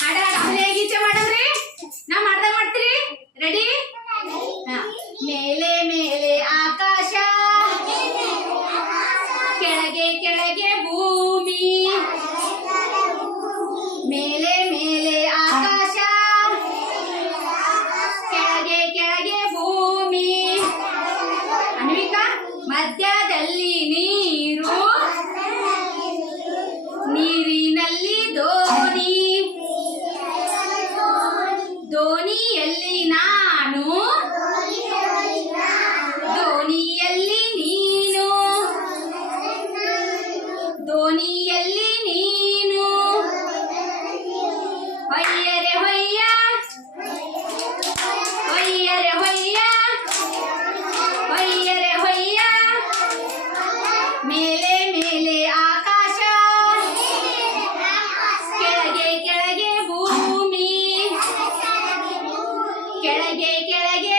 ಹಾಡ ಆಮೇಲೆ ಗೀಚೆ ಮಾಡಮ್ರಿ. ನಾ ಮಾಡ್ದಾಗ ಮಾಡ್ತೀರಿ. ರೆಡಿ? ಮೇಲೆ ಮೇಲೆ ಆಕಾಶ, ಕೆಳಗೆ ಕೆಳಗೆ ಭೂಮಿ. ಮೇಲೆ ಮೇಲೆ ಆಕಾಶ, ಕೆಳಗೆ ಕೆಳಗೆ ಭೂಮಿ. ಅನ್ವಿಕಾ, ಮಧ್ಯದಲ್ಲಿ ನೀರು, ನೀರಿನಲ್ಲಿ ದೋಣಿ, ದೋಣಿಯಲ್ಲಿ ನಾನು, ದೋಣಿಯಲ್ಲಿ ನೀನು, ದೋಣಿಯಲ್ಲಿ ನೀನು. ಹೊಯ್ಯರೆ ಹೊಯ್ಯ, ಹೊಯ್ಯರೆ ಹೊಯ್ಯ, ಹೊಯ್ಯರೆ ಹೊಯ್ಯ. ಮೇಲೆ ಮೇಲೆ ಆಕಾಶ, ಕೆಳಗೆ ಕೆಳಗೆ ಭೂಮಿ, ಕೆಳಗೆ ಕೆಳಗೆ